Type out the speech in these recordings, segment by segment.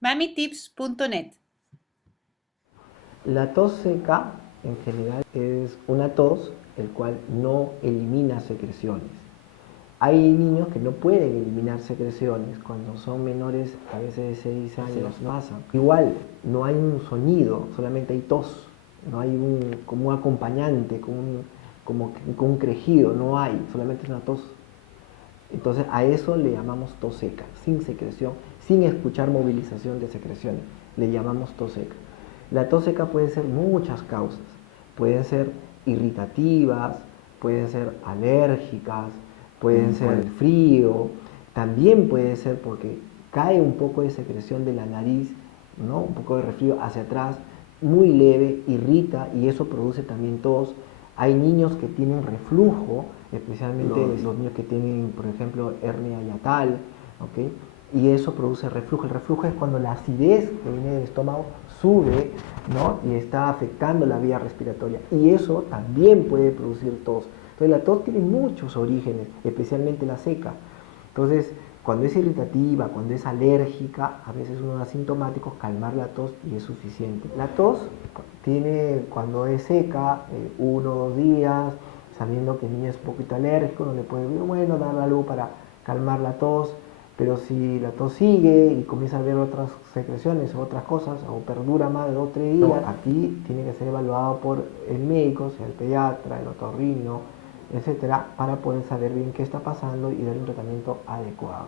mamitips.net. La tos seca en general es una tos el cual no elimina secreciones. Hay niños que no pueden eliminar secreciones cuando son menores, a veces de 6 años, no pasa. Igual, no hay un sonido, solamente hay tos, no hay como un acompañante, como un crejido, no hay, solamente es una tos. Entonces a eso le llamamos tos seca, sin secreción, sin escuchar movilización de secreciones, le llamamos tos seca. La tos seca puede ser muchas causas, pueden ser irritativas, pueden ser alérgicas, pueden ser el frío, también puede ser porque cae un poco de secreción de la nariz, ¿no? Un poco de resfrío hacia atrás, muy leve, irrita y eso produce también tos. Hay niños que tienen reflujo, especialmente los niños que tienen, por ejemplo, hernia hiatal, ¿ok? Y eso produce reflujo. El reflujo es cuando la acidez que viene del estómago sube, ¿no? Y está afectando la vía respiratoria. Y eso también puede producir tos. Entonces la tos tiene muchos orígenes, especialmente la seca. Entonces, cuando es irritativa, cuando es alérgica, a veces uno da asintomáticos, calmar la tos y es suficiente. La tos tiene, cuando es seca, 1 o 2 días, sabiendo que el niño es un poquito alérgico, no le puede, bueno, darle algo para calmar la tos, pero si la tos sigue y comienza a haber otras secreciones o otras cosas, o perdura más de 2 o 3 días, aquí tiene que ser evaluado por el médico, sea el pediatra, el otorrino, etcétera, para poder saber bien qué está pasando y dar un tratamiento adecuado.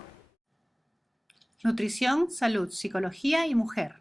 Nutrición, salud, psicología y mujer.